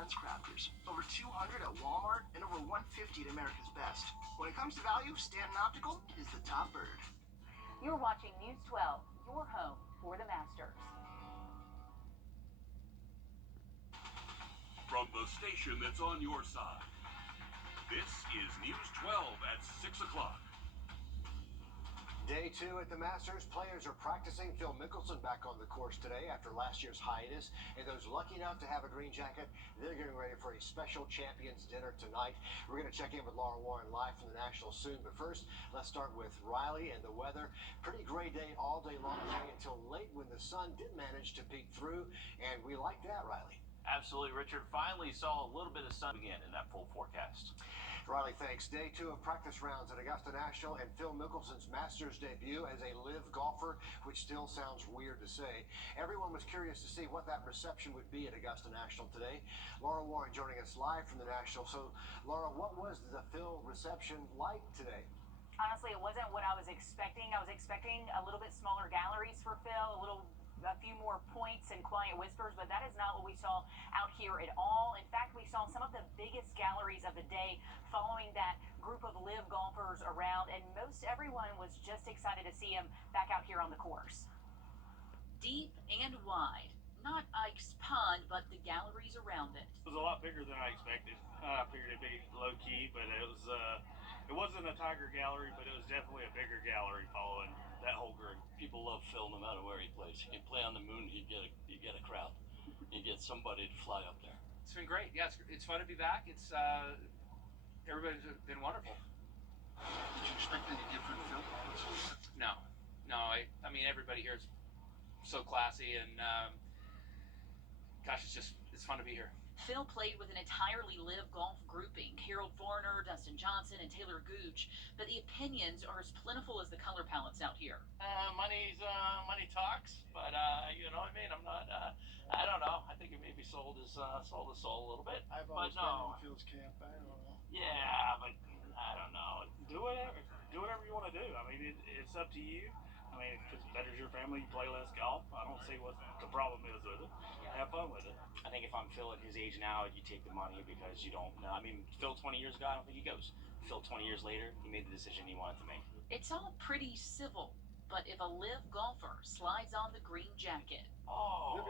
lens crafters. Over 200 at Walmart and over 150 at America's Best. When it comes to value, Stanton Optical is the top bird. You're watching News 12, your home for the Masters. From the station that's on your side, this is News 12 at 6 o'clock. Day 2 at the Masters. Players are practicing. Phil Mickelson back on the course today after last year's hiatus. And those lucky enough to have a green jacket, they're getting ready for a special champions dinner tonight. We're going to check in with Laura Warren live from the National soon. But first, let's start with Riley and the weather. Pretty gray day all day long today until late when the sun did manage to peek through. And we like that, Riley. Absolutely, Richard. Finally saw a little bit of sun again in that full forecast. Riley, thanks. Day 2 of practice rounds at Augusta National and Phil Mickelson's Masters debut as a live golfer, which still sounds weird to say. Everyone was curious to see what that reception would be at Augusta National today. Laura Warren joining us live from the National. So, Laura, what was the Phil reception like today? Honestly, it wasn't what I was expecting. I was expecting a little bit smaller galleries for Phil, a few more points and quiet whispers, but that is not what we saw out here at all. In fact, we saw some of the biggest galleries of the day following that group of live golfers around, and most everyone was just excited to see him back out here on the course. Deep and wide. Not Ike's Pond, but the galleries around it. It was a lot bigger than I expected. I figured it'd be low key, but it wasn't a Tiger gallery, but it was definitely a bigger gallery following that whole group. People love Phil no matter where he plays. He can play on the moon, you get a crowd. You get somebody to fly up there. It's been great. Yeah, it's fun to be back. It's everybody's been wonderful. Did you expect any different, Phil? No. I mean, everybody here is so classy, and gosh, it's fun to be here. Phil played with an entirely live golf grouping, Harold Varner, Dustin Johnson, and Taylor Gooch, but the opinions are as plentiful as the color palettes out here. Money talks, but you know what I mean? I'm not, I don't know. I think it maybe sold his soul a little bit. I've always been in Phil's camp. I don't know. Yeah, but I don't know. Do whatever you want to do. I mean, it's up to you. I mean, if it betters your family, you play less golf. I don't see what the problem is with it. Have fun with it. I think if I'm Phil at his age now, you take the money because you don't know. I mean, Phil 20 years ago, I don't think he goes. Phil 20 years later, he made the decision he wanted to make. It's all pretty civil, but if a live golfer slides on the green jacket. Oh,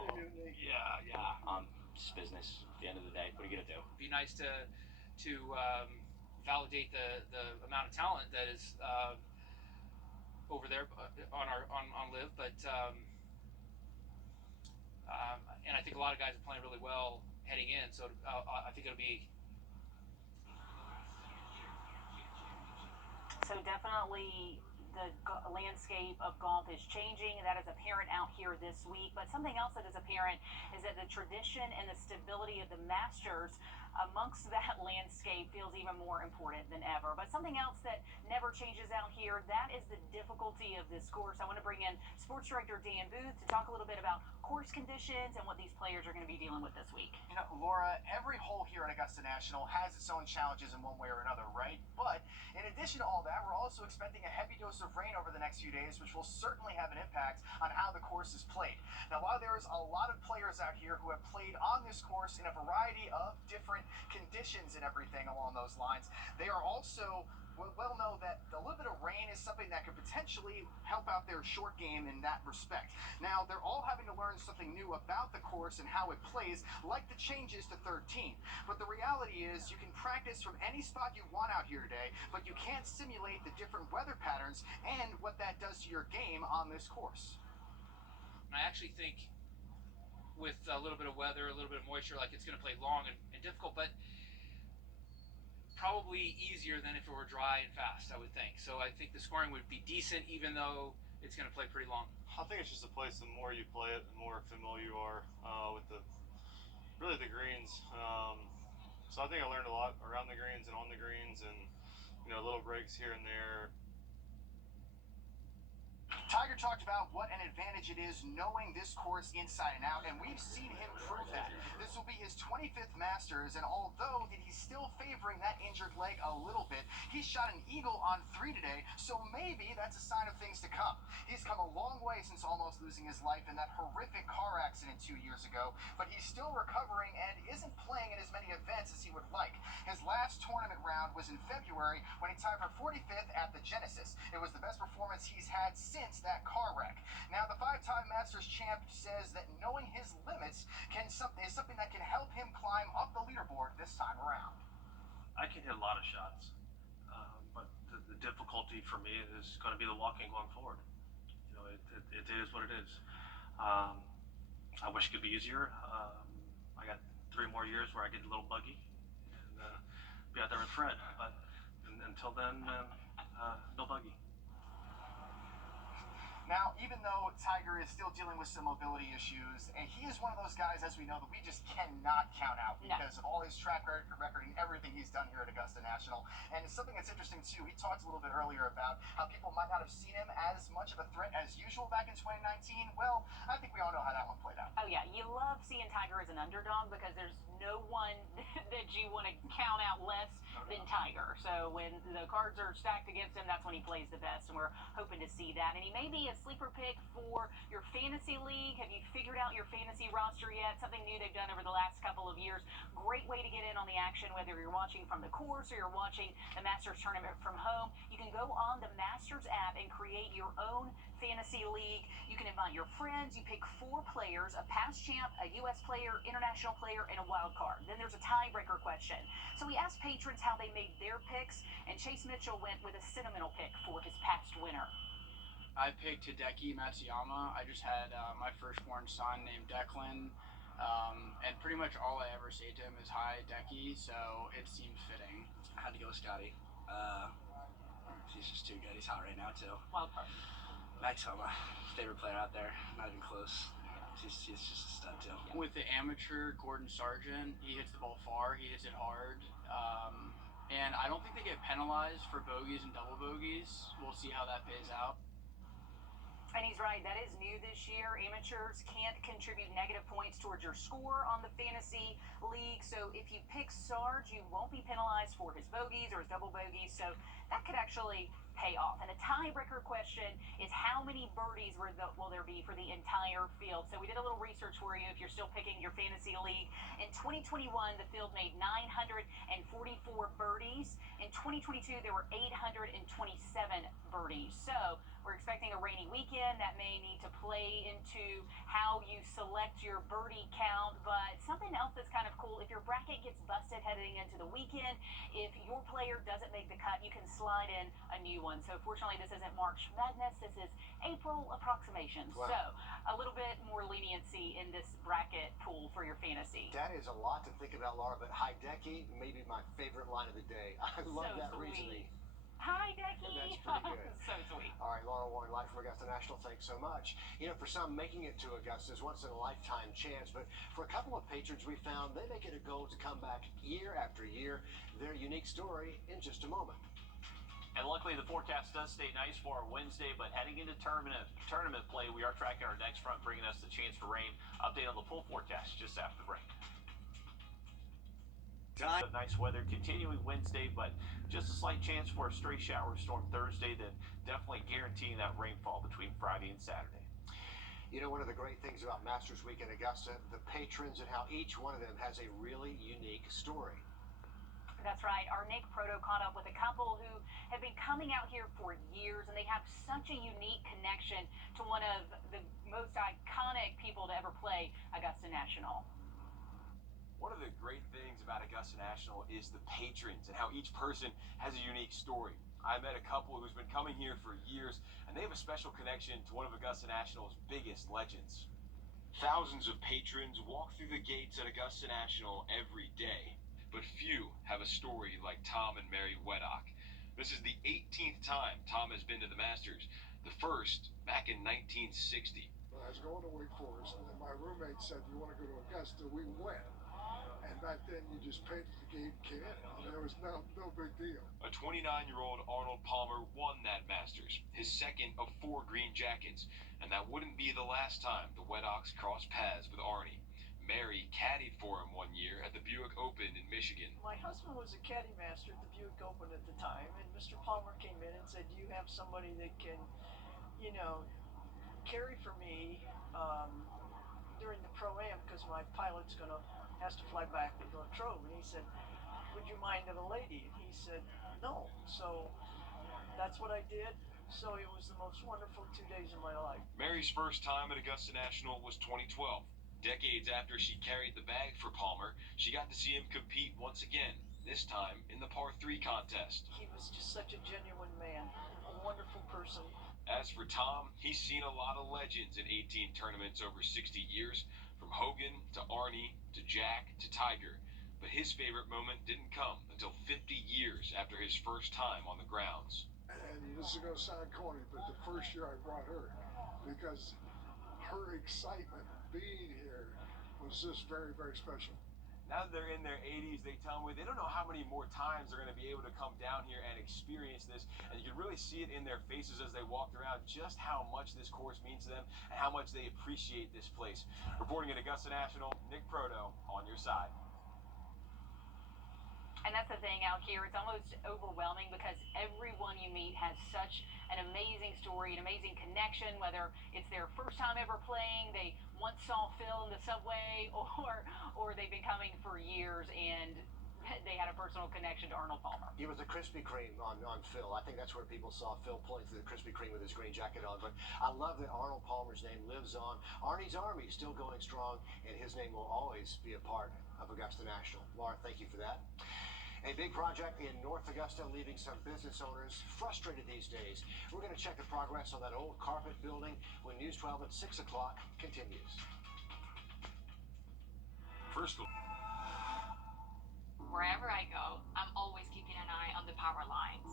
yeah. It's business at the end of the day. What are you going to do? It'd be nice to validate the amount of talent that is over there on live, but and I think a lot of guys are playing really well heading in, so I think it'll be. So definitely the landscape of golf is changing. That is apparent out here this week. But something else that is apparent is that the tradition and the stability of the Masters amongst that landscape feels even more important than ever. But something else that never changes out here, that is the difficulty of this course. I want to bring in Sports Director Dan Booth to talk a little bit about course conditions and what these players are going to be dealing with this week. You know, Laura, every hole here at Augusta National has its own challenges in one way or another, right? But in addition to all that, we're also expecting a heavy dose of rain over the next few days, which will certainly have an impact on how the course is played. Now, while there's a lot of players out here who have played on this course in a variety of different conditions and everything along those lines, they are also well know that a little bit of rain is something that could potentially help out their short game in that respect. Now, they're all having to learn something new about the course and how it plays, like the changes to 13. But the reality is you can practice from any spot you want out here today, but you can't simulate the different weather patterns and what that does to your game on this course. I actually think with a little bit of weather, a little bit of moisture, like it's going to play long and difficult, but probably easier than if it were dry and fast, I would think. So I think the scoring would be decent, even though it's going to play pretty long. I think it's just a place, the more you play it, the more familiar you are with the greens. So I think I learned a lot around the greens and on the greens, and little breaks here and there. Tiger talked about what an advantage it is knowing this course inside and out, and we've seen him prove that. This will be his 25th Masters, and although he's still favoring that injured leg a little bit, he shot an eagle on 3 today, so maybe that's a sign of things to come. He's come a long way since almost losing his life in that horrific car accident 2 years ago, but he's still recovering and isn't playing at his chance as he would like. His last tournament round was in February when he tied for 45th at the Genesis. It was the best performance he's had since that car wreck. Now, the 5-time Masters champ says that knowing his limits is something that can help him climb up the leaderboard this time around. I can hit a lot of shots, but the difficulty for me is going to be the walking going forward. You know, it is what it is. I wish it could be easier. I got 3 more years where I get a little buggy and be out there with Fred. But until then, no buggy. Now, even though Tiger is still dealing with some mobility issues, and he is one of those guys, as we know, that we just cannot count out because of all his track record and everything he's done here at Augusta National. And it's something that's interesting, too. He talked a little bit earlier about how people might not have seen him as much of a threat as usual back in 2019. Well, I think we all know how that one played out. Oh, yeah. You love seeing Tiger as an underdog because there's no one that you want to count out less than Tiger. So when the cards are stacked against him, that's when he plays the best, and we're hoping to see that. And he may be a sleeper pick for your fantasy league. Have you figured out your fantasy roster yet? Something new they've done over the last couple of years. Great way to get in on the action, whether you're watching from the course or you're watching the Masters tournament from home. You can go on the Masters app and create your own fantasy league. You can invite your friends. You pick 4 players, a past champ, a U.S. player, international player, and a wild card. Then there's a tiebreaker question. So we asked patrons how they made their picks, and Chase Mitchell went with a sentimental pick for his past winner. I picked Hideki Matsuyama. I just had my firstborn son named Declan, and pretty much all I ever say to him is hi, Decky, so it seemed fitting. I had to go with Scotty. He's just too good. He's hot right now, too. Wild card. Max Homa, favorite player out there. Not even close. He's just a stud, too. With the amateur Gordon Sargent, he hits the ball far. He hits it hard. And I don't think they get penalized for bogeys and double bogeys. We'll see how that pays out. And he's right, that is new this year. Amateurs can't contribute negative points towards your score on the fantasy league. So if you pick Sarge, you won't be penalized for his bogeys or his double bogeys. So that could actually pay off. And a tiebreaker question is how many birdies will there be for the entire field? So we did a little research for you if you're still picking your fantasy league. In 2021, the field made 944 birdies. In 2022, there were 827 birdies. So we're expecting a rainy weekend. That may need to play into how you select your birdie count. But something else that's kind of cool, if your bracket gets busted heading into the weekend, if your player doesn't make the cut, you can slide in a new one. So fortunately, this isn't March Madness. This is April approximations. Wow. So a little bit more leniency in this bracket pool for your fantasy. That is a lot to think about, Laura, but Hideki may be my favorite line of the day. I love So that sweet. reasoning. Hi, Decky. That's pretty good. So sweet. All right, Laura Warren, live from Augusta National, thanks so much. You know, for some, making it to Augusta is once in a lifetime chance, but for a couple of patrons we found, they make it a goal to come back year after year. Their unique story in just a moment. And luckily the forecast does stay nice for our Wednesday, but heading into tournament play, we are tracking our next front, bringing us the chance for rain. Update on the full forecast just after the break. Nice weather continuing Wednesday, but just a slight chance for a stray shower storm Thursday, then definitely guaranteeing that rainfall between Friday and Saturday. You know, one of the great things about Masters Week in Augusta, the patrons and how each one of them has a really unique story. That's right. Our Nick Proto caught up with a couple who have been coming out here for years, and they have such a unique connection to one of the most iconic people to ever play Augusta National. One of the great things about Augusta National is the patrons and how each person has a unique story. I met a couple who's been coming here for years, and they have a special connection to one of Augusta National's biggest legends. Thousands of patrons walk through the gates at Augusta National every day, but few have a story like Tom and Mary Wrdw. This is the 18th time Tom has been to the Masters, the first back in 1960. I was going to Wake Forest, and then my roommate said, "You want to go to Augusta?" We went. And back then, you just paid for the gate kid, and there was no big deal. A 29-year-old Arnold Palmer won that Masters, his second of 4 green jackets, and that wouldn't be the last time the Wrdws crossed paths with Arnie. Mary caddied for him one year at the Buick Open in Michigan. My husband was a caddy master at the Buick Open at the time, and Mr. Palmer came in and said, "Do you have somebody that can, you know, carry for me during the Pro-Am, because my pilot's has to fly back to Latrobe." And he said, would you mind a lady? And he said, no. So that's what I did. So it was the most wonderful 2 days of my life. Mary's first time at Augusta National was 2012. Decades after she carried the bag for Palmer, she got to see him compete once again, this time in the par 3 contest. He was just such a genuine man, a wonderful person. As for Tom, he's seen a lot of legends in 18 tournaments over 60 years, from Hogan to Arnie to Jack to Tiger. But his favorite moment didn't come until 50 years after his first time on the grounds. And this is going to sound corny, but the first year I brought her, because her excitement being here was just very, very special. Now that they're in their 80s, they tell me they don't know how many more times they're going to be able to come down here and experience this. And you can really see it in their faces as they walked around, just how much this course means to them and how much they appreciate this place. Reporting at Augusta National, Nick Proto on your side. And that's the thing out here. It's almost overwhelming because everyone you meet has such an amazing story, an amazing connection, whether it's their first time ever playing, they once saw Phil in the subway, or they've been coming for years and they had a personal connection to Arnold Palmer. It was the Krispy Kreme on Phil. I think that's where people saw Phil pulling through the Krispy Kreme with his green jacket on. But I love that Arnold Palmer's name lives on. Arnie's Army is still going strong, and his name will always be a part of Augusta National. Laura, thank you for that. A big project in North Augusta leaving some business owners frustrated these days. We're going to check the progress on that old carpet building when News 12 at 6 o'clock continues. First of all, wherever I go, I'm always keeping an eye on the power lines.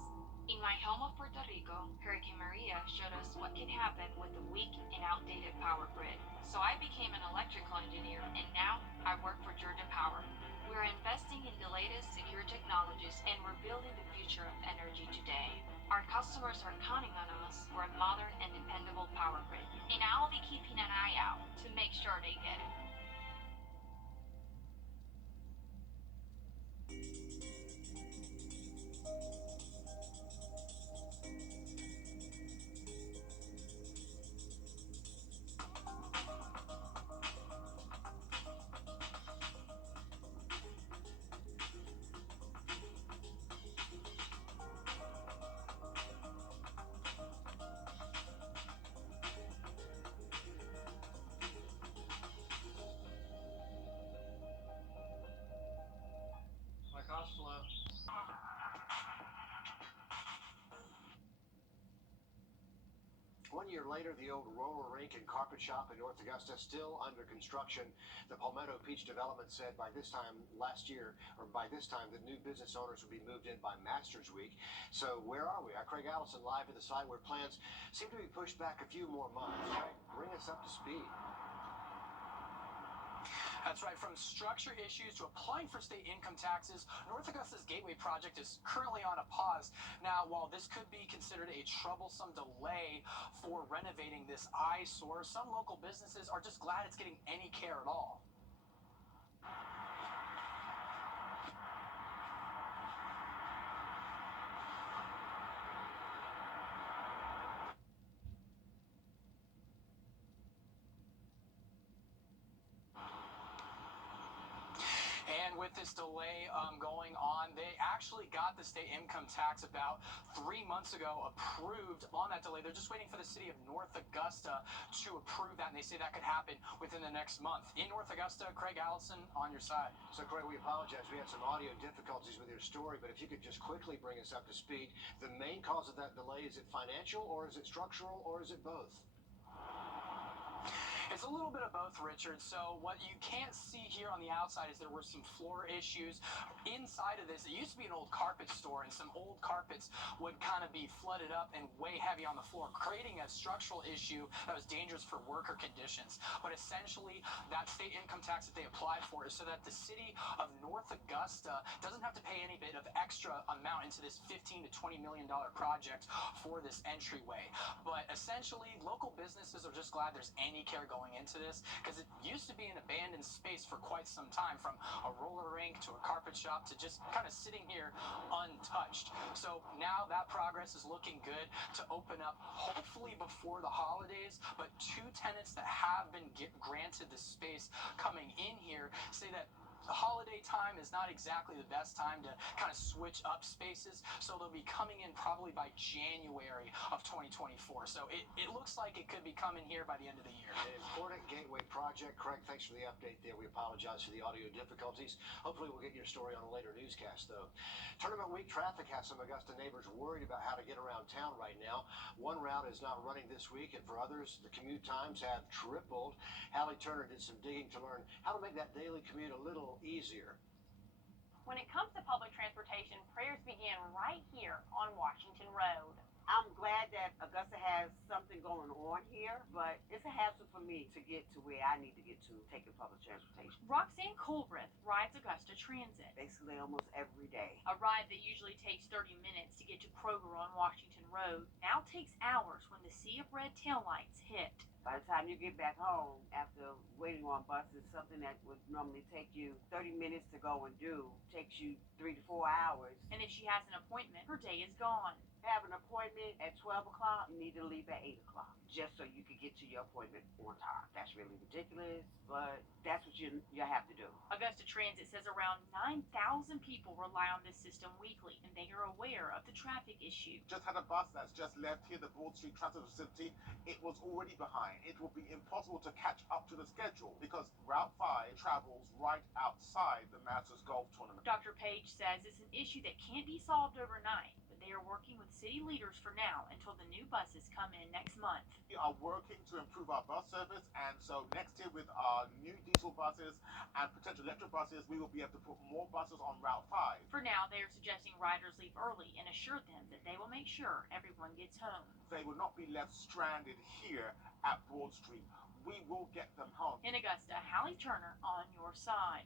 In my home of Puerto Rico, Hurricane Maria showed us what can happen with a weak and outdated power grid. So I became an electrical engineer, and now I work for Wrdw. We're investing in the latest secure technologies, and we're building the future of energy today. Our customers are counting on us for a modern and dependable power grid, and I'll be keeping an eye out to make sure they get it. One year later, the old roller rink and carpet shop in North Augusta still under construction. The Palmetto Peach Development said by this time last year, or by this time, the new business owners would be moved in by Masters Week. So where are we? Craig Allison live at the site where plans seem to be pushed back a few more months. Craig, bring us up to speed. That's right. From structure issues to applying for state income taxes, North Augusta's Gateway project is currently on a pause. Now, while this could be considered a troublesome delay for renovating this eyesore, some local businesses are just glad it's getting any care at all. And with this delay going on, they actually got the state income tax about 3 months ago approved on that delay. They're just waiting for the city of North Augusta to approve that, and they say that could happen within the next month. In North Augusta, Craig Allison on your side. So, Craig, we apologize. We had some audio difficulties with your story, but if you could just quickly bring us up to speed. The main cause of that delay, is it financial, or is it structural, or is it both? It's a little bit of both, Richard. So what you can't see here on the outside is there were some floor issues. Inside of this, it used to be an old carpet store, and some old carpets would kind of be flooded up and weigh heavy on the floor, creating a structural issue that was dangerous for worker conditions. But essentially, that state income tax that they applied for is so that the city of North Augusta doesn't have to pay any bit of extra amount into this $15 to $20 million project for this entryway. But essentially, local businesses are just glad there's any care going into this, because it used to be an abandoned space for quite some time, from a roller rink to a carpet shop to just kind of sitting here untouched. So now that progress is looking good to open up hopefully before the holidays, but 2 tenants that have been granted the space coming in here say that The holiday time is not exactly the best time to kind of switch up spaces, so they'll be coming in probably by January of 2024. So it looks like it could be coming here by the end of the year. An important gateway project. Craig, thanks for the update there. We apologize for the audio difficulties. Hopefully we'll get your story on a later newscast, though. Tournament week traffic has some Augusta neighbors worried about how to get around town right now. One route is not running this week, and for others, the commute times have tripled. Hallie Turner did some digging to learn how to make that daily commute a little easier. When it comes to public transportation, prayers begin right here on Washington Road. I'm glad that Augusta has something going on here, but it's a hassle for me to get to where I need to get to taking public transportation. Roxanne Colbreth rides Augusta Transit. Basically almost every day. A ride that usually takes 30 minutes to get to Kroger on Washington Road now takes hours when the sea of red taillights hit. By the time you get back home, after waiting on buses, something that would normally take you 30 minutes to go and do takes you 3 to 4 hours. And if she has an appointment, her day is gone. Have an appointment at 12 o'clock, you need to leave at 8 o'clock, just so you can get to your appointment on time. That's really ridiculous, but that's what you have to do. Augusta Transit says around 9,000 people rely on this system weekly, and they are aware of the traffic issue. Just had a bus that's just left here, the Broad Street Transit Facility. It was already behind. It will be impossible to catch up to the schedule because Route 5 travels right outside the Masters Golf Tournament. Dr. Page says it's an issue that can't be solved overnight. They are working with city leaders for now until the new buses come in next month. We are working to improve our bus service, and so next year with our new diesel buses and potential electric buses, we will be able to put more buses on Route 5. For now, they are suggesting riders leave early and assure them that they will make sure everyone gets home. They will not be left stranded here at Broad Street. We will get them home. In Augusta, Hallie Turner on your side.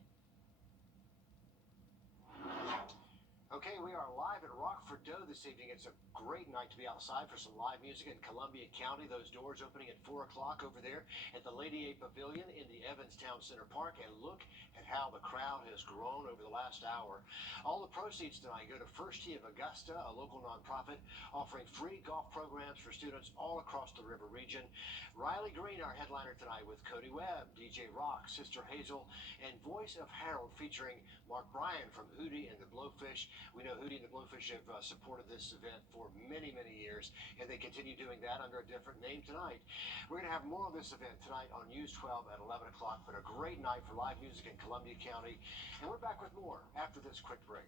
Okay, we are live at Wrdw this evening. It's a great night to be outside for some live music in Columbia County. Those doors opening at 4 o'clock over there at the Lady A Pavilion in the Evanstown Center Park. And look at how the crowd has grown over the last hour. All the proceeds tonight go to First Tee of Augusta, a local nonprofit offering free golf programs for students all across the river region. Riley Green, our headliner tonight, with Cody Webb, DJ Rock, Sister Hazel, and Voice of Harold featuring Mark Bryan from Hootie and the Blowfish. We know Hootie and the Blowfish have supported this event for many, many years, and they continue doing that under a different name tonight. We're going to have more of this event tonight on News 12 at 11 o'clock, but a great night for live music in Columbia County. And we're back with more after this quick break.